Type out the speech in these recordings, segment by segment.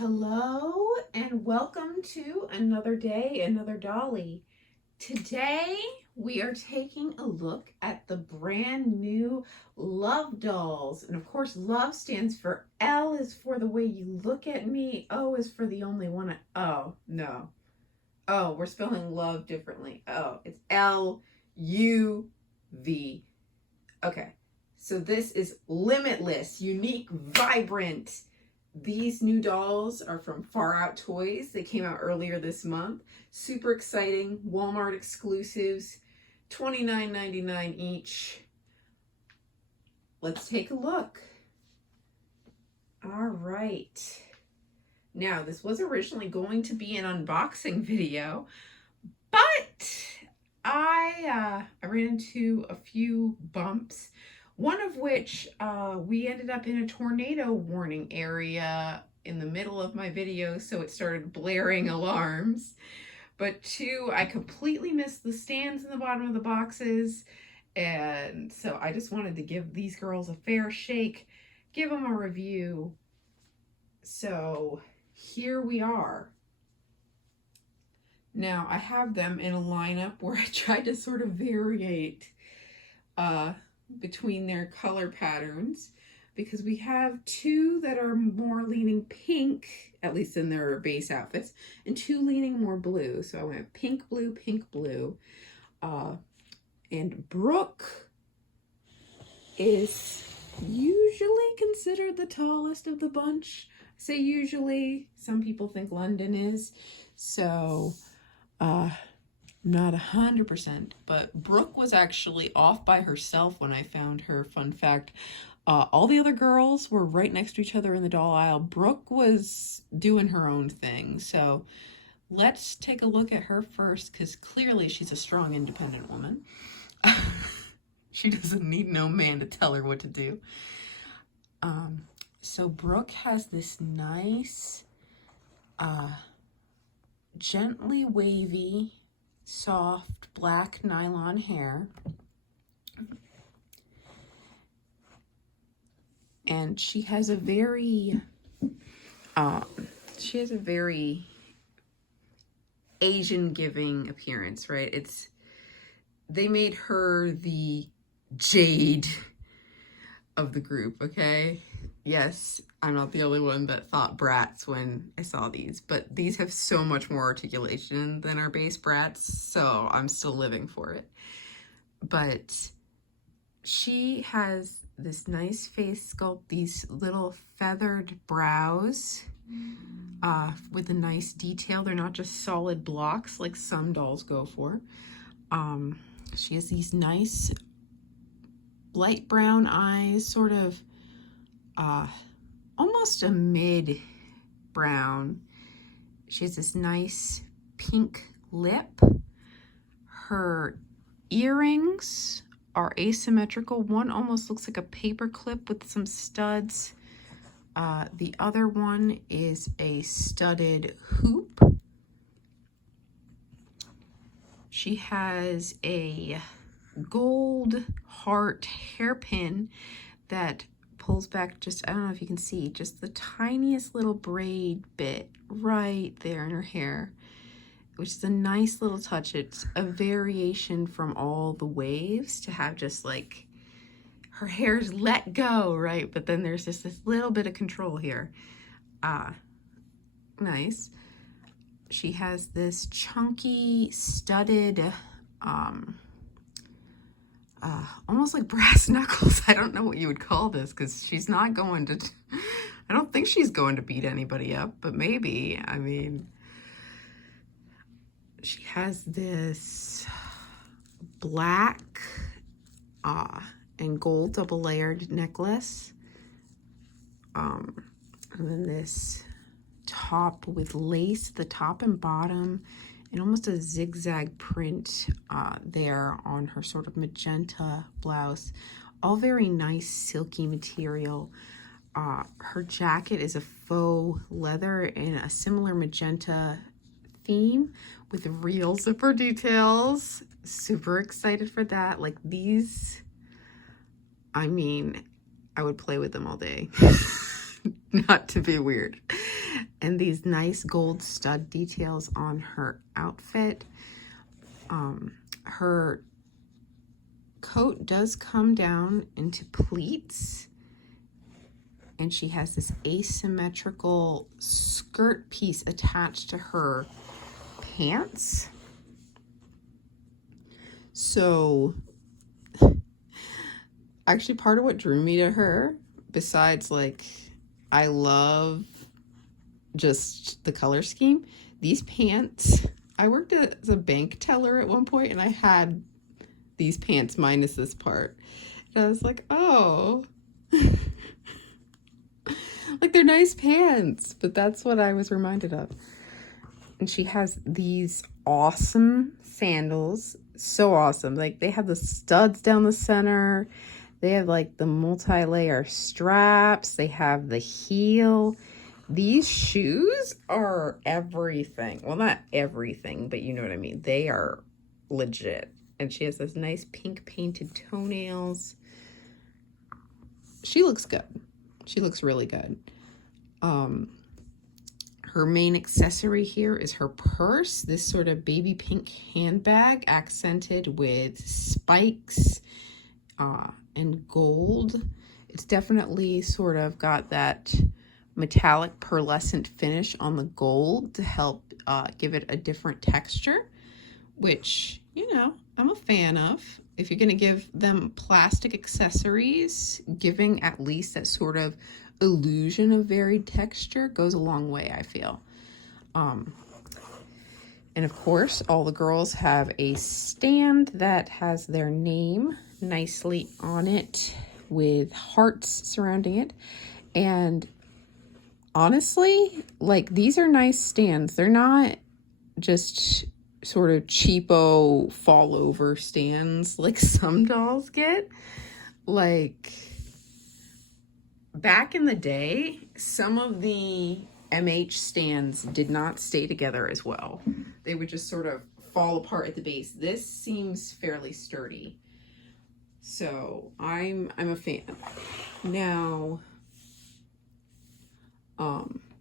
Hello and welcome to another day, another dolly. Today we are taking a look at the brand new LUV dolls. And of course, LUV stands for L is for the way you look at me. O is for the only one. Oh, no. Oh, we're spelling love differently. Oh, it's LUV. Okay, so this is limitless, unique, vibrant. These new dolls are from Far Out Toys. They came out earlier this month. Super exciting, Walmart exclusives, $29.99 each. Let's take a look. All right. Now, this was originally going to be an unboxing video, but I ran into a few bumps. One of which we ended up in a tornado warning area in the middle of my video, so it started blaring alarms. But two, I completely missed the stands in the bottom of the boxes, and so I just wanted to give these girls a fair shake, give them a review. So here we are. Now I have them in a lineup where I tried to sort of variate between their color patterns, because we have two that are more leaning pink, at least in their base outfits, and two leaning more blue. So I went pink, blue, pink, blue. And Brooke is usually considered the tallest of the bunch. I say usually, some people think London is. So not 100%, but Brooke was actually off by herself when I found her. Fun fact, all the other girls were right next to each other in the doll aisle. Brooke was doing her own thing. So let's take a look at her first, because clearly she's a strong, independent woman. She doesn't need no man to tell her what to do. So Brooke has this nice, gently wavy, soft black nylon hair, and she has a very Asian giving appearance, right? They made her the Jade of the group, okay? Yes, I'm not the only one that thought Bratz when I saw these, but these have so much more articulation than our base Bratz, so I'm still living for it. But she has this nice face sculpt, these little feathered brows with a nice detail. They're not just solid blocks like some dolls go for. She has these nice light brown eyes, sort of almost a mid brown. She has this nice pink lip. Her earrings are asymmetrical. One almost looks like a paper clip with some studs. The other one is a studded hoop. She has a gold heart hairpin that pulls back just, I don't know if you can see, just the tiniest little braid bit right there in her hair, which is a nice little touch. It's a variation from all the waves to have just like her hair's let go, right? But then there's just this little bit of control here. Nice. She has this chunky studded almost like brass knuckles. I don't know what you would call this, because she's not going to, I don't think she's going to beat anybody up, but maybe. I mean, she has this black and gold double layered necklace, and then this top with lace at the top and bottom, and almost a zigzag print there on her sort of magenta blouse. All very nice silky material. Her jacket is a faux leather in a similar magenta theme with real zipper details. Super excited for that. Like these, I mean, I would play with them all day. not to be weird. And these nice gold stud details on her outfit. Her coat does come down into pleats, and she has this asymmetrical skirt piece attached to her pants. So actually, part of what drew me to her, besides like I love just the color scheme, these pants, I worked as a bank teller at one point and I had these pants minus this part. And I was like, oh, like they're nice pants, but that's what I was reminded of. And she has these awesome sandals, so awesome. Like they have the studs down the center. They have like the multi-layer straps. They have the heel. These shoes are everything. Well, not everything, but you know what I mean. They are legit. And she has this nice pink painted toenails. She looks good. She looks really good. Her main accessory here is her purse. This sort of baby pink handbag accented with spikes and gold. It's definitely sort of got that metallic pearlescent finish on the gold to help give it a different texture, which, you know, I'm a fan of. If you're going to give them plastic accessories, giving at least that sort of illusion of varied texture goes a long way, I feel. And of course, all the girls have a stand that has their name nicely on it with hearts surrounding it. And honestly, like, these are nice stands. They're not just sort of cheapo fall over stands like some dolls get. Like, back in the day, some of the MH stands did not stay together as well. They would just sort of fall apart at the base. This seems fairly sturdy. So I'm a fan. Now,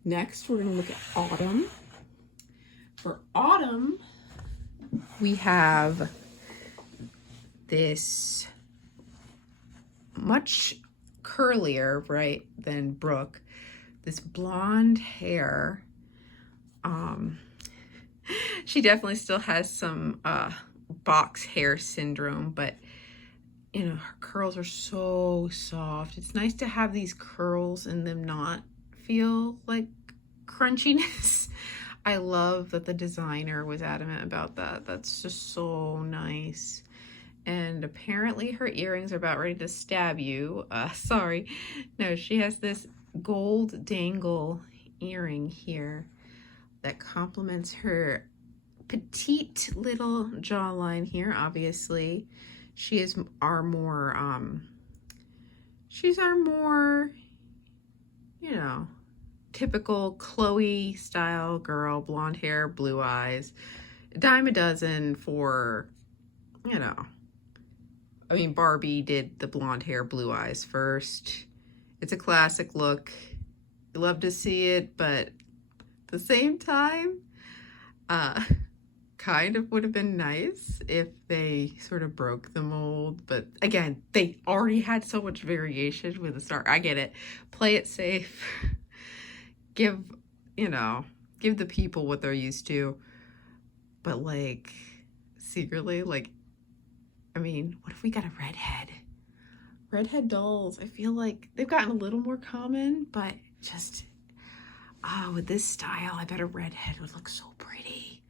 next we're gonna look at Autumn. For Autumn, we have this much curlier, right, than Brooke. This blonde hair. She definitely still has some box hair syndrome, but you know, her curls are so soft. It's nice to have these curls and them not feel like crunchiness. I love that the designer was adamant about that. That's just so nice. And apparently her earrings are about ready to stab you. Sorry. No, she has this gold dangle earring here that complements her petite little jawline here, obviously. She is our more, she's our more, you know, typical Chloe style girl, blonde hair, blue eyes, a dime a dozen for, you know, I mean, Barbie did the blonde hair, blue eyes first. It's a classic look. You love to see it, but at the same time, kind of would have been nice if they sort of broke the mold. But again, they already had so much variation with the star. I get it. Play it safe. Give the people what they're used to. But like, secretly, like, I mean, what if we got a redhead? Redhead dolls, I feel like they've gotten a little more common, but just, with this style, I bet a redhead would look so pretty.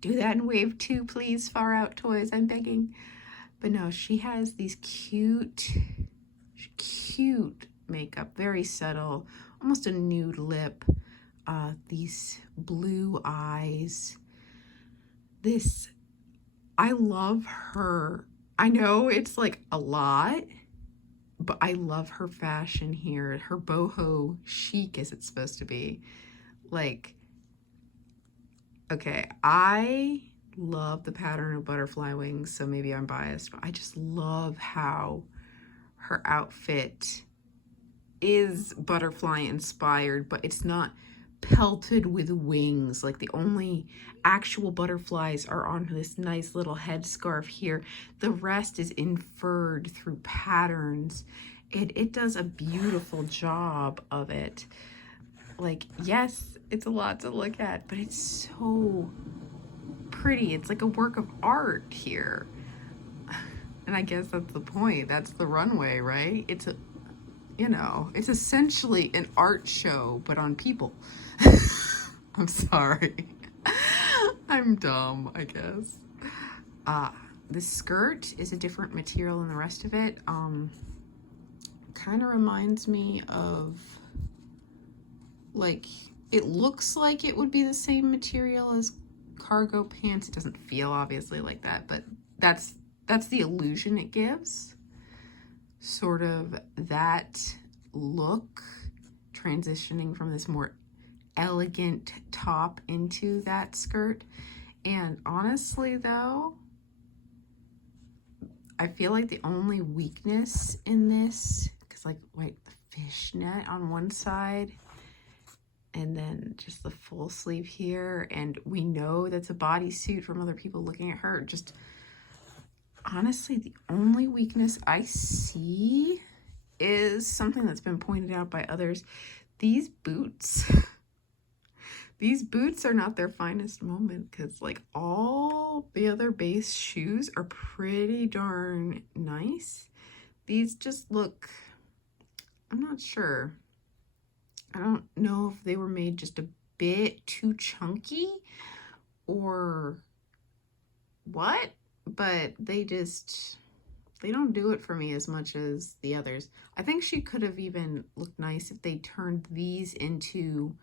Do that in wave 2, please, Far Out Toys, I'm begging. But no, she has these cute makeup, very subtle, almost a nude lip, these blue eyes. I love her. I know it's like a lot, but I love her fashion here. Her boho chic as it's supposed to be. Like, okay, I love the pattern of butterfly wings, so maybe I'm biased, but I just love how her outfit is butterfly inspired, but it's not pelted with wings. Like the only actual butterflies are on this nice little headscarf here. The rest is inferred through patterns. It does a beautiful job of it. Like, yes, it's a lot to look at, but it's so pretty. It's like a work of art here. And I guess that's the point. That's the runway, right? It's a, you know, it's essentially an art show, but on people. I'm sorry. I'm dumb, I guess. The skirt is a different material than the rest of it. Kind of reminds me of, like, it looks like it would be the same material as cargo pants. It doesn't feel obviously like that, but that's the illusion it gives. Sort of that look, transitioning from this more elegant top into that skirt. And honestly though, I feel like the only weakness in this, because like, wait, the fishnet on one side and then just the full sleeve here, and we know that's a bodysuit from other people looking at her. Just honestly, the only weakness I see is something that's been pointed out by others. These boots. These boots are not their finest moment, because like all the other base shoes are pretty darn nice. These just look, I'm not sure. I don't know if they were made just a bit too chunky or what, but they don't do it for me as much as the others. I think she could have even looked nice if they turned these into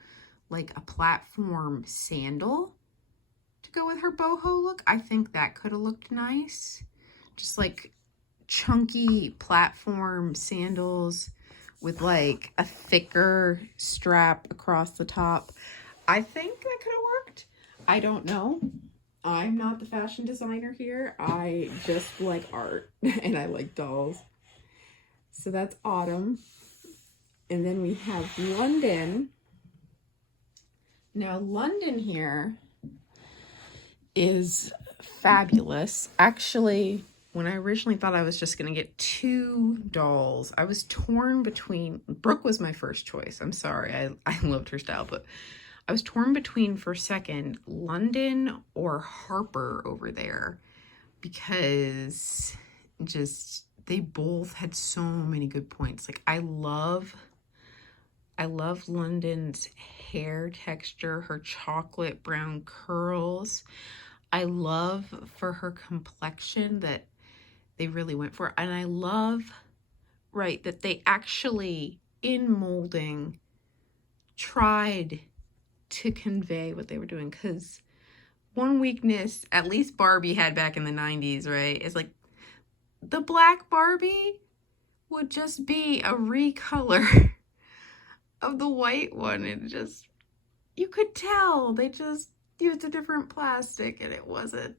like a platform sandal to go with her boho look. I think that could have looked nice. Just like chunky platform sandals with like a thicker strap across the top. I think that could have worked. I don't know. I'm not the fashion designer here. I just like art and I like dolls. So that's Autumn. And then we have London. Now London here is fabulous. Actually, when I originally thought I was just going to get 2 dolls, I was torn between, Brooke was my first choice. I'm sorry, I loved her style, but I was torn between, for a second, London or Harper over there, because just, they both had so many good points. Like, I love London's hair texture, her chocolate brown curls. I love for her complexion that they really went for. And I love, right, that they actually, in molding, tried to convey what they were doing. Because one weakness, at least Barbie had back in the 90s, right, is like the black Barbie would just be a recolor of the white one. It just, you could tell they just used a different plastic, and it wasn't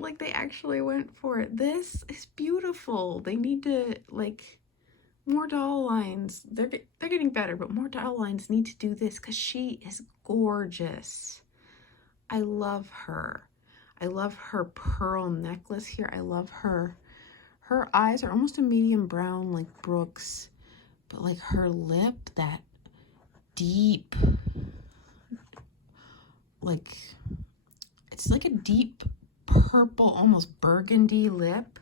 like they actually went for it. This is beautiful. They need to, like, more doll lines. They're getting better, but more doll lines need to do this, because she is gorgeous. I love her. I love her pearl necklace here. I love her eyes are almost a medium brown like Brooke's, but like her lip, that deep, like, it's like a deep purple, almost burgundy lip.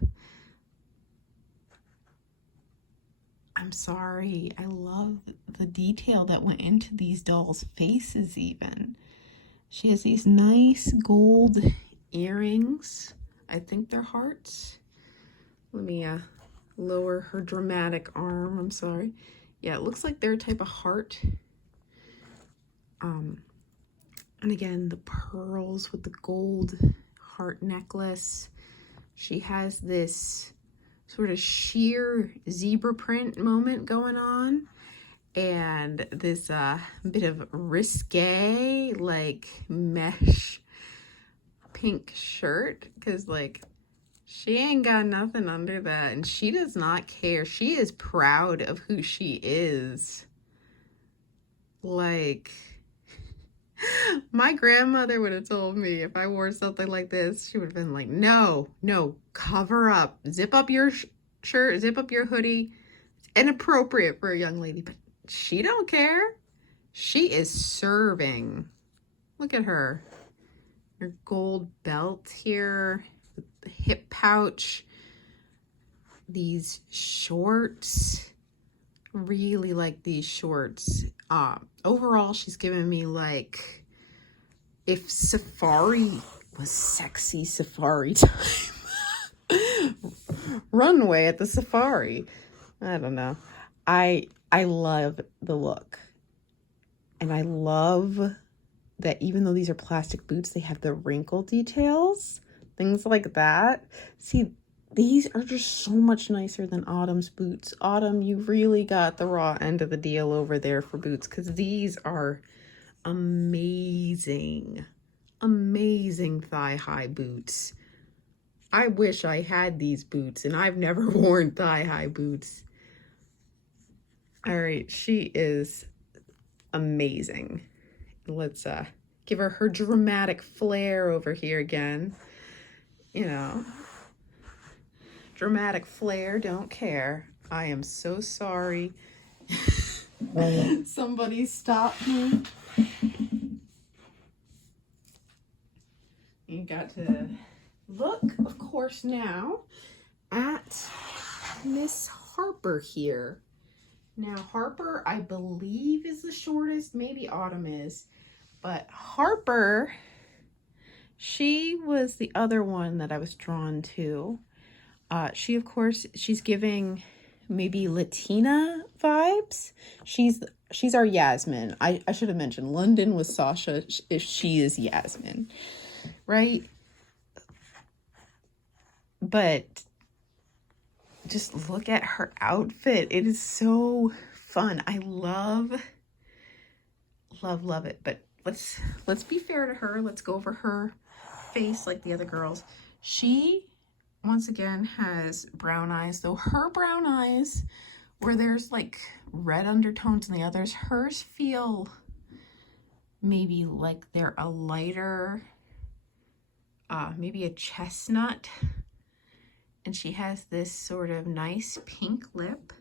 I'm sorry, I love the detail that went into these dolls' faces even. She has these nice gold earrings. I think they're hearts. Let me lower her dramatic arm. I'm sorry. Yeah, it looks like they're a type of heart. And again, the pearls with the gold heart necklace. She has this sort of sheer zebra print moment going on, and this bit of risque, like, mesh pink shirt, because like She ain't got nothing under that, and she does not care. She is proud of who she is. Like, my grandmother would have told me if I wore something like this, she would have been like, no, no, cover up. Zip up your shirt, zip up your hoodie. It's inappropriate for a young lady, but she don't care. She is serving. Look at her. Her gold belt here, the hip pouch, these shorts. Really like these shorts. Overall, she's giving me like if Safari was sexy safari time. Runway at the safari. I don't know. I love the look. And I love that even though these are plastic boots, they have the wrinkle details, things like that. See, these are just so much nicer than Autumn's boots. Autumn, you really got the raw end of the deal over there for boots, because these are amazing, amazing thigh-high boots. I wish I had these boots, and I've never worn thigh-high boots. All right, she is amazing. Let's give her dramatic flair over here again. You know, dramatic flair, don't care. I am so sorry. Somebody stop me. You got to look, of course, now at Miss Harper here. Now, Harper, I believe, is the shortest. Maybe Autumn is. But Harper, she was the other one that I was drawn to. She, of course, she's giving maybe Latina vibes. She's our Yasmin. I should have mentioned London was Sasha if she is Yasmin, right? But just look at her outfit. It is so fun. I love it. But let's be fair to her. Let's go over her face like the other girls. She once again has brown eyes, though her brown eyes, where there's like red undertones in the others, hers feel maybe like they're a lighter, maybe a chestnut. And she has this sort of nice pink lip.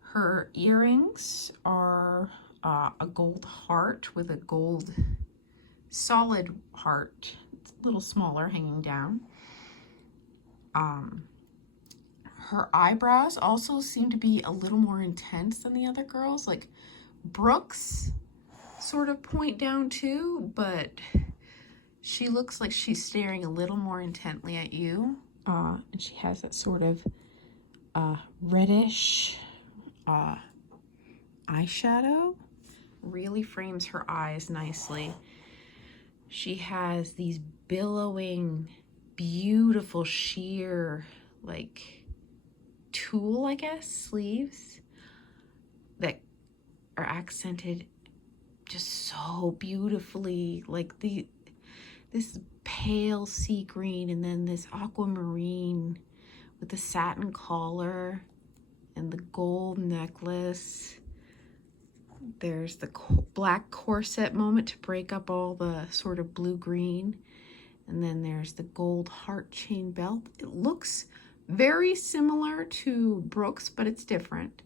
Her earrings are a gold heart with a gold solid heart. It's a little smaller hanging down. Her eyebrows also seem to be a little more intense than the other girls. Like Brooke's sort of point down too, but she looks like she's staring a little more intently at you. And she has that sort of reddish eyeshadow. Really frames her eyes nicely. She has these billowing, beautiful sheer, like tulle, I guess, sleeves that are accented just so beautifully. Like this pale sea green and then this aquamarine with the satin collar and the gold necklace. There's the black corset moment to break up all the sort of blue-green. And then there's the gold heart chain belt. It looks very similar to Brooke's, but it's different.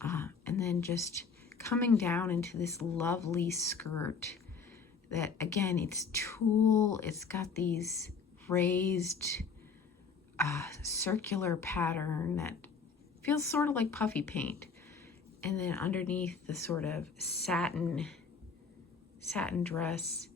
And then just coming down into this lovely skirt that, again, it's tulle. It's got these raised circular pattern that feels sort of like puffy paint. And then underneath the sort of satin dress.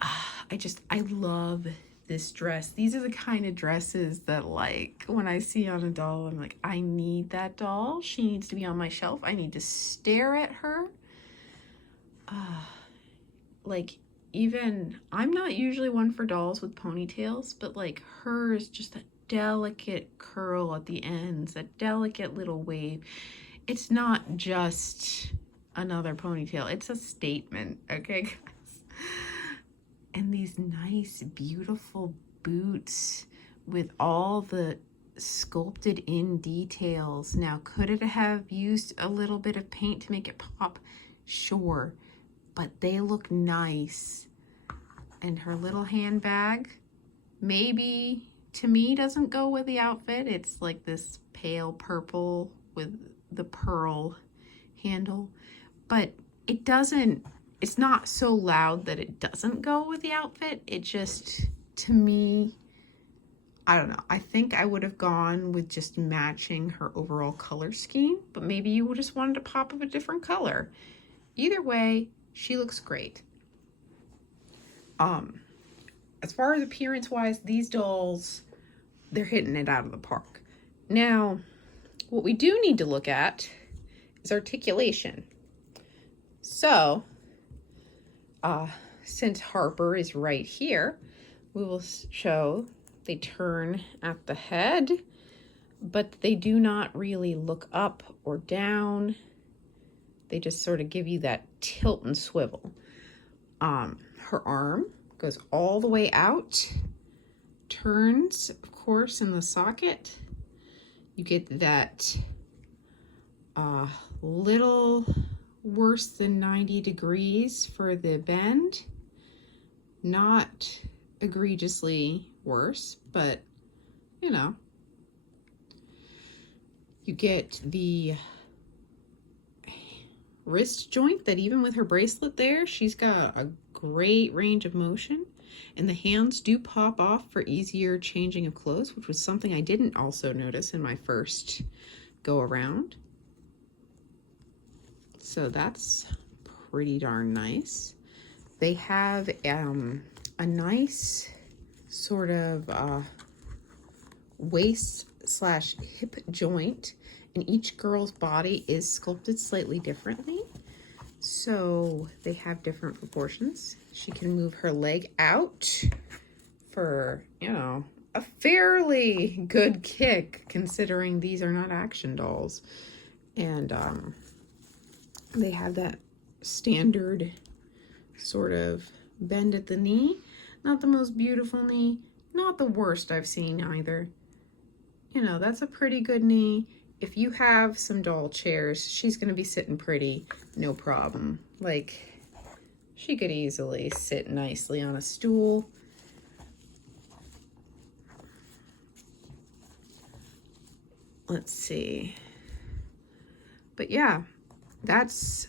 I love this dress. These are the kind of dresses that, like, when I see on a doll, I'm like, I need that doll. She needs to be on my shelf. I need to stare at her. Like, even, I'm not usually one for dolls with ponytails, but like hers, just a delicate curl at the ends, a delicate little wave. It's not just another ponytail. It's a statement, okay, guys? And these nice, beautiful boots with all the sculpted in details. Now, could it have used a little bit of paint to make it pop? Sure, but they look nice. And her little handbag, maybe to me doesn't go with the outfit. It's like this pale purple with the pearl handle, but it doesn't, it's not so loud that it doesn't go with the outfit. It just, to me, I don't know. I think I would have gone with just matching her overall color scheme, but maybe you just wanted a pop of a different color. Either way, she looks great. As far as appearance wise, these dolls, they're hitting it out of the park. Now, what we do need to look at is articulation. So, since Harper is right here, we will show they turn at the head, but they do not really look up or down. They just sort of give you that tilt and swivel. Her arm goes all the way out, turns, of course, in the socket. You get that little worse than 90 degrees for the bend. Not egregiously worse, but you know. You get the wrist joint that even with her bracelet there, she's got a great range of motion, and the hands do pop off for easier changing of clothes, which was something I didn't also notice in my first go around. So that's pretty darn nice. They have a nice sort of waist / hip joint, and each girl's body is sculpted slightly differently. So they have different proportions. She can move her leg out for, you know, a fairly good kick, considering these are not action dolls. And they have that standard sort of bend at the knee. Not the most beautiful knee, not the worst I've seen either. You know, that's a pretty good knee. If you have some doll chairs, she's going to be sitting pretty, no problem. Like, she could easily sit nicely on a stool. Let's see. But yeah, that's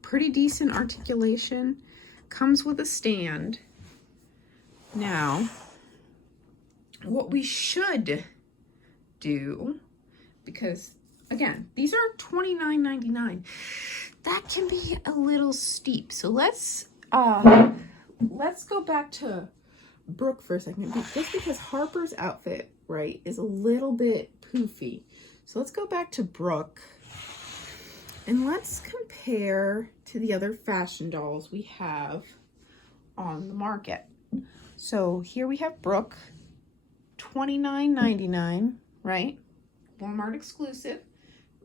pretty decent articulation. Comes with a stand. Now, what we should do, because again, these are $29.99. That can be a little steep. So let's go back to Brooke for a second, just because Harper's outfit, right, is a little bit poofy. So let's go back to Brooke and let's compare to the other fashion dolls we have on the market. So here we have Brooke, $29.99, right? Walmart exclusive.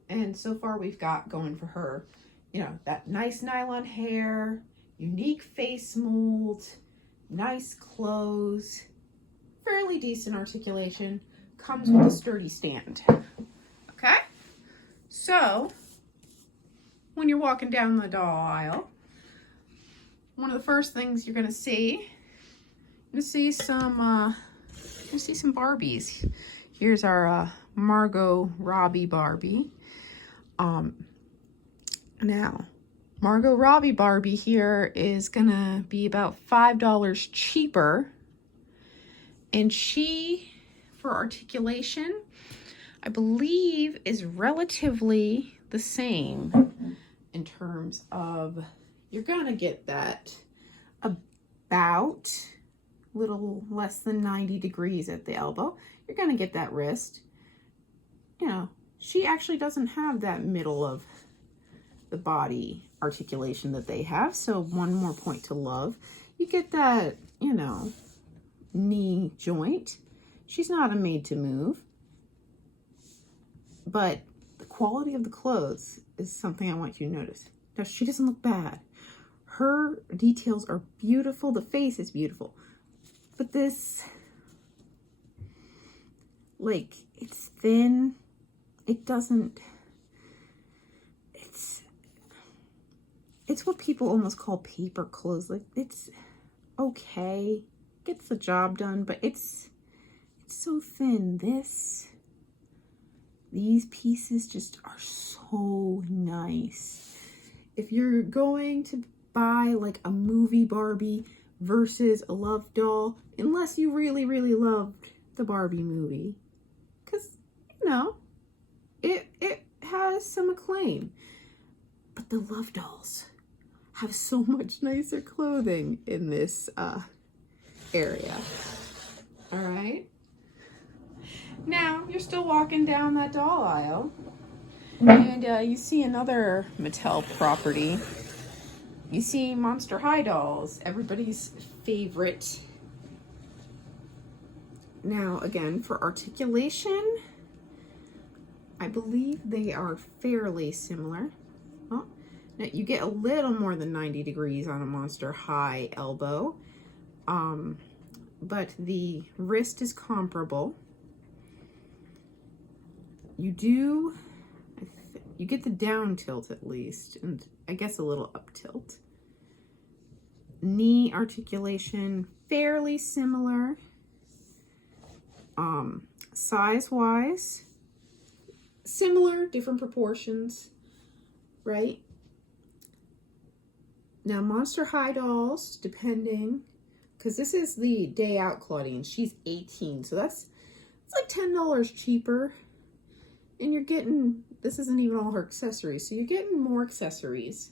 And so far we've got going for her, you know, that nice nylon hair, unique face mold, nice clothes, fairly decent articulation, comes with a sturdy stand. Okay? So, when you're walking down the doll aisle, one of the first things you're gonna see, some Barbies. Here's our Margot Robbie Barbie. Now, Margot Robbie Barbie here is gonna be about $5 cheaper, and she, for articulation, I believe is relatively the same in terms of, you're gonna get that about little less than 90 degrees at the elbow. You're gonna get that wrist. You know, she actually doesn't have that middle of the body articulation that they have. So one more point to love. You get that, you know, knee joint. She's not a maid to move, but the quality of the clothes is something I want you to notice. Now, she doesn't look bad. Her details are beautiful. The face is beautiful. But this, Like, it's thin. It doesn't, it's what people almost call paper clothes. Like, it's okay, gets the job done, but it's so thin. These pieces just are so nice. If you're going to buy like a movie Barbie versus a LUV doll, unless you really, really loved the Barbie movie, because, you know, it has some acclaim. But the LUV dolls have so much nicer clothing in this area. All right. Now, you're still walking down that doll aisle, and you see another Mattel property. You see Monster High dolls, everybody's favorite. Now, again, for articulation, I believe they are fairly similar. Oh, now you get a little more than 90 degrees on a Monster High elbow, but the wrist is comparable. You get the down tilt at least, and I guess a little up tilt. Knee articulation, fairly similar. Size-wise, similar, different proportions, right? Now, Monster High dolls, depending, because this is the day out Claudine, she's 18, so it's like $10 cheaper. And you're getting, this isn't even all her accessories, so you're getting more accessories.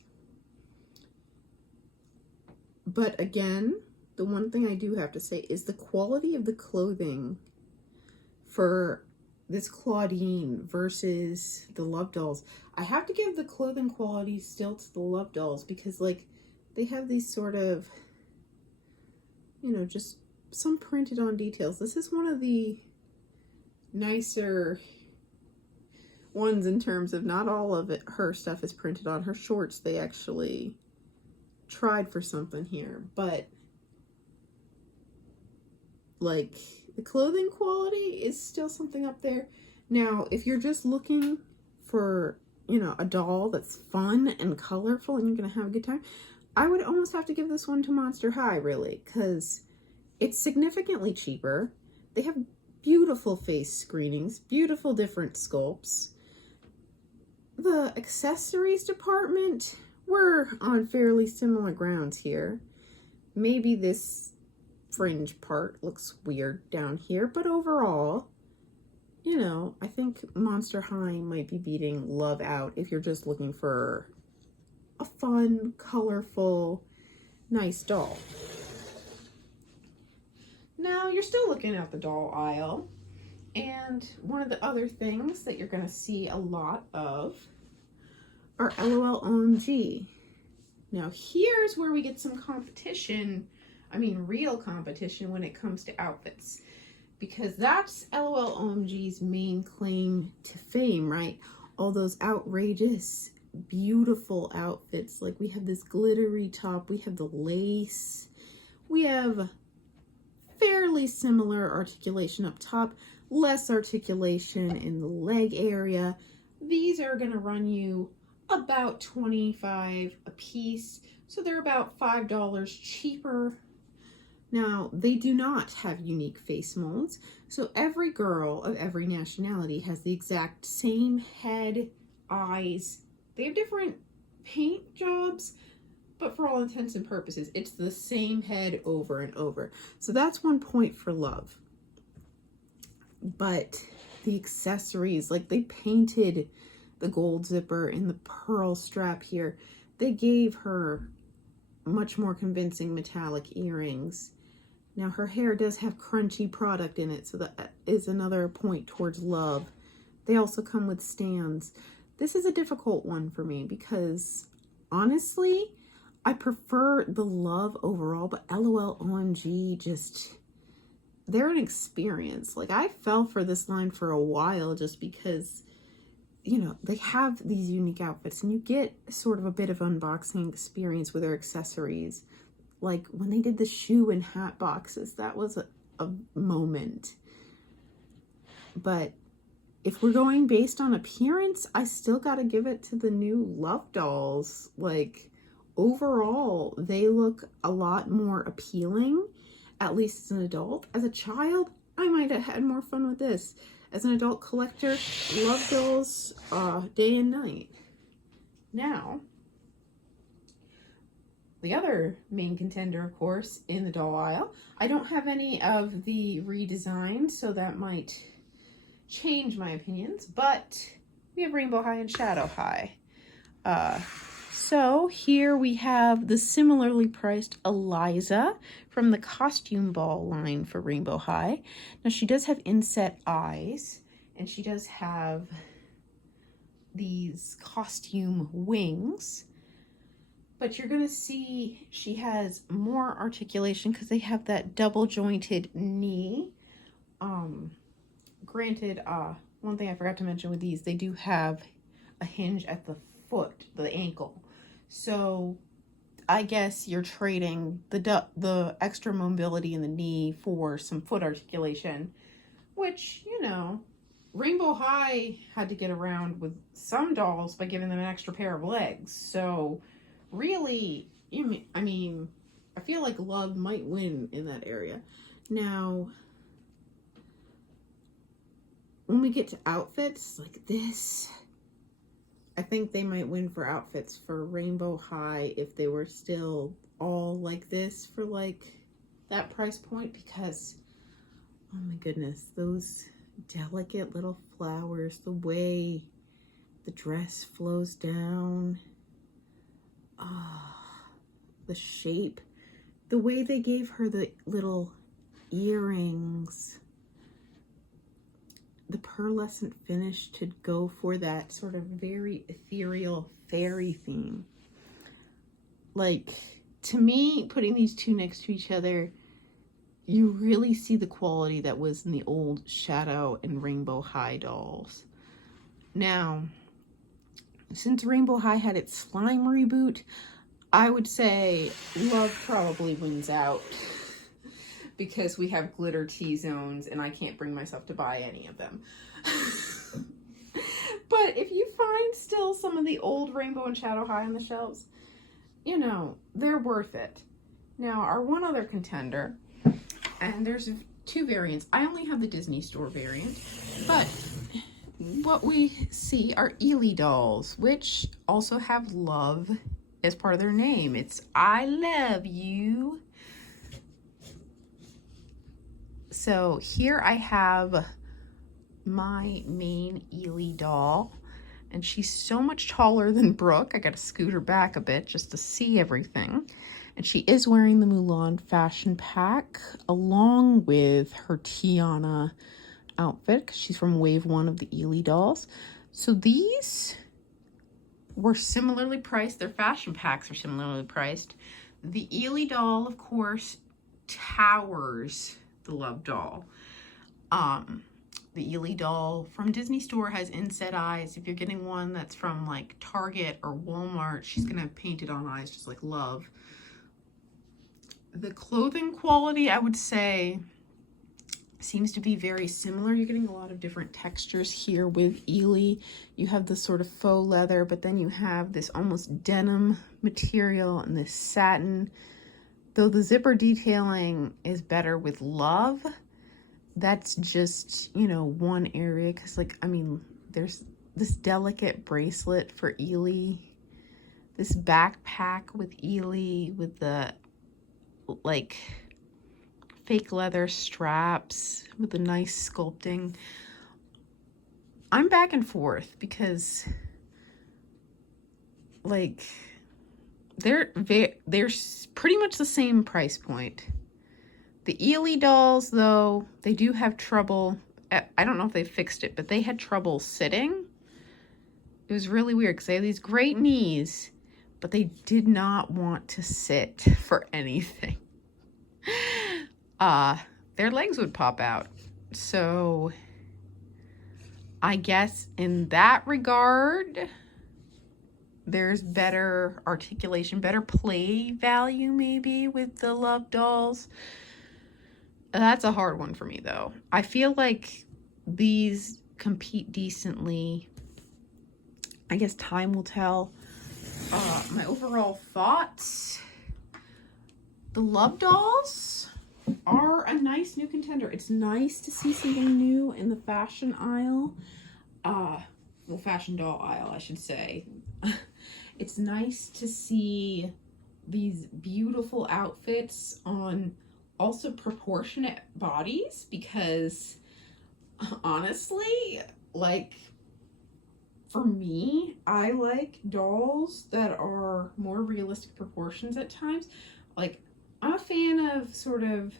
But again, the one thing I do have to say is the quality of the clothing for this Claudine versus the LUV dolls. I have to give the clothing quality still to the LUV dolls because, like, they have these sort of, you know, just some printed on details. This is one of the nicer ones in terms of not all of it, her stuff is printed on. Her shorts, they actually tried for something here, but like the clothing quality is still something up there. Now, if you're just looking for, you know, a doll that's fun and colorful and you're gonna have a good time, I would almost have to give this one to Monster High, really, because it's significantly cheaper. They have beautiful face screenings, beautiful different sculpts. The accessories department, we're on fairly similar grounds here. Maybe this fringe part looks weird down here, but overall, you know, I think Monster High might be beating LUV out if you're just looking for a fun, colorful, nice doll. Now, you're still looking at the doll aisle. And one of the other things that you're going to see a lot of are LOL OMG. Now, here's where we get some competition. I mean, real competition when it comes to outfits. Because that's LOL OMG's main claim to fame, right? All those outrageous, beautiful outfits. Like, we have this glittery top. We have the lace. We have fairly similar articulation up top. Less articulation in the leg area. These are going to run you about $25 a piece, so they're about $5 cheaper. Now, they do not have unique face molds, so every girl of every nationality has the exact same head, eyes. They have different paint jobs, but for all intents and purposes, it's the same head over and over. So that's 1 point for LUV. But the accessories, like they painted the gold zipper and the pearl strap here. They gave her much more convincing metallic earrings. Now her hair does have crunchy product in it, so that is another point towards LUV. They also come with stands. This is a difficult one for me because honestly, I prefer the LUV overall, but LOL OMG just, they're an experience. Like, I fell for this line for a while just because, you know, they have these unique outfits and you get sort of a bit of unboxing experience with their accessories. Like when they did the shoe and hat boxes, that was a moment. But if we're going based on appearance, I still got to give it to the new LUV dolls. Like, overall, they look a lot more appealing, at least as an adult. As a child, I might have had more fun with this. As an adult collector, LUV dolls day and night. Now, the other main contender, of course, in the doll aisle. I don't have any of the redesigns, so that might change my opinions, but we have Rainbow High and Shadow High. So here we have the similarly priced Eliza from the Costume Ball line for Rainbow High. Now she does have inset eyes, and she does have these costume wings, but you're gonna see she has more articulation because they have that double jointed knee. Granted, one thing I forgot to mention with these, they do have a hinge at the foot, the ankle. So I guess you're trading the extra mobility in the knee for some foot articulation, which, you know, Rainbow High had to get around with some dolls by giving them an extra pair of legs. So really, I mean, I feel like LUV might win in that area. Now, when we get to outfits like this, I think they might win for outfits for Rainbow High if they were still all like this for like that price point, because oh my goodness, those delicate little flowers, the way the dress flows down, the shape, the way they gave her the little earrings, the pearlescent finish to go for that sort of very ethereal fairy theme. Like, to me, putting these two next to each other, you really see the quality that was in the old Shadow and Rainbow High dolls. Now, since Rainbow High had its slime reboot, I would say LUV probably wins out, because we have glitter T-zones and I can't bring myself to buy any of them. But if you find still some of the old Rainbow and Shadow High on the shelves, you know, they're worth it. Now, our one other contender, and there's two variants. I only have the Disney Store variant, but what we see are Ely dolls, which also have LUV as part of their name. It's I love you. So here I have my main Ely doll, and she's so much taller than Brooke. I gotta scoot her back a bit just to see everything. And she is wearing the Mulan fashion pack along with her Tiana outfit, because she's from wave 1 of the Ely dolls. So these were similarly priced. Their fashion packs are similarly priced. The Ely doll, of course, towers the LUV doll. The Ely doll from Disney Store has inset eyes. If you're getting one that's from like Target or Walmart, she's gonna have painted on eyes just like LUV. The clothing quality, I would say, seems to be very similar. You're getting a lot of different textures here with Ely. You have this sort of faux leather, but then you have this almost denim material and this satin. Though the zipper detailing is better with LUV, that's just, you know, one area. Because, like, I mean, there's this delicate bracelet for Ely, this backpack with Ely with the, like, fake leather straps with the nice sculpting. I'm back and forth because, like, they're pretty much the same price point. The Ely dolls, though, they do have trouble. I don't know if they fixed it, but they had trouble sitting. It was really weird because they have these great knees, but they did not want to sit for anything. Their legs would pop out. So I guess in that regard, there's better articulation, better play value maybe with the LUV dolls. That's a hard one for me though. I feel like these compete decently. I guess time will tell. My overall thoughts, the LUV dolls are a nice new contender. It's nice to see something new in the fashion aisle. Well, fashion doll aisle, I should say. It's nice to see these beautiful outfits on also proportionate bodies, because honestly, like, for me, I like dolls that are more realistic proportions at times. Like, I'm a fan of sort of,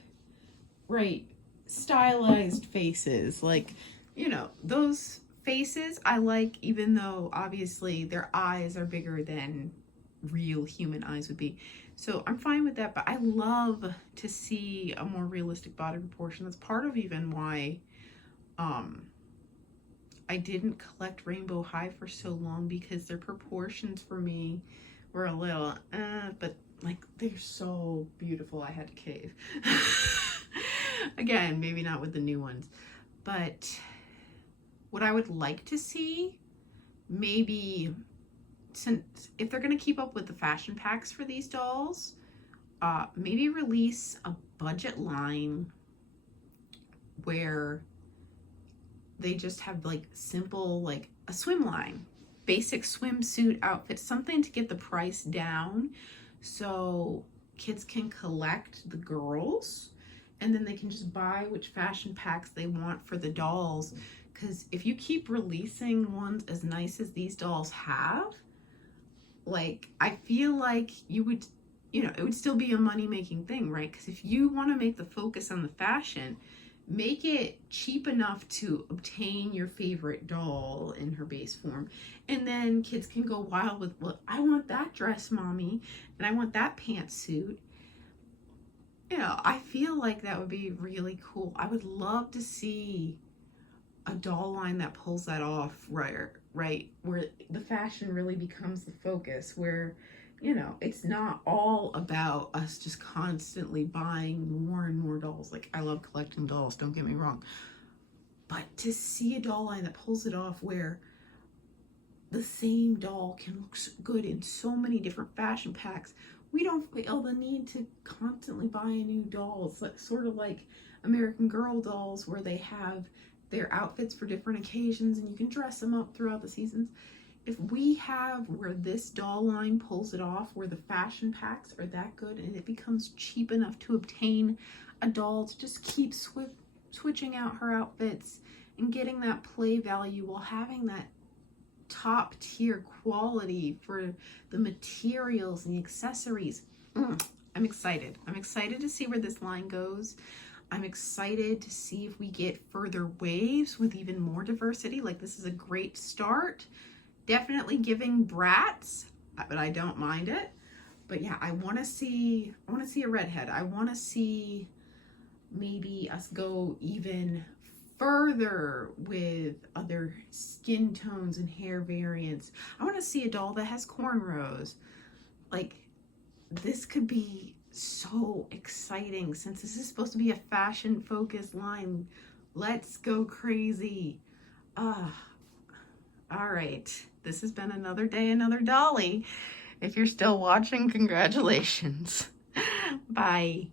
right, stylized faces. Like, you know, those faces I like, even though obviously their eyes are bigger than real human eyes would be. So I'm fine with that, but I love to see a more realistic body proportion. That's part of even why I didn't collect Rainbow High for so long, because their proportions for me were a little, but like, they're so beautiful I had to cave. Again, maybe not with the new ones, but what I would like to see, maybe, since if they're going to keep up with the fashion packs for these dolls, maybe release a budget line where they just have like simple, like a swim line, basic swimsuit outfit, something to get the price down so kids can collect the girls, and then they can just buy which fashion packs they want for the dolls. Because if you keep releasing ones as nice as these dolls have, like, I feel like you would, you know, it would still be a money-making thing, right? Because if you want to make the focus on the fashion, make it cheap enough to obtain your favorite doll in her base form. And then kids can go wild with, well, I want that dress, mommy, and I want that pantsuit. You know, I feel like that would be really cool. I would love to see a doll line that pulls that off, right, where the fashion really becomes the focus, where, you know, it's not all about us just constantly buying more and more dolls. Like, I love collecting dolls, don't get me wrong, but to see a doll line that pulls it off, where the same doll can look good in so many different fashion packs, we don't feel the need to constantly buy a new doll. It's like, sort of like American Girl dolls, where they have their outfits for different occasions and you can dress them up throughout the seasons. If we have where this doll line pulls it off, where the fashion packs are that good and it becomes cheap enough to obtain a doll to just keep switching out her outfits and getting that play value while having that top tier quality for the materials and the accessories. I'm excited. I'm excited to see where this line goes. I'm excited to see if we get further waves with even more diversity. Like, this is a great start. Definitely giving brats, but I don't mind it. But yeah, I want to see a redhead. I want to see maybe us go even further with other skin tones and hair variants. I want to see a doll that has cornrows. Like, this could be so exciting, since this is supposed to be a fashion focused line. Let's go crazy. All right, this has been another day, another dolly. If you're still watching, congratulations. Bye.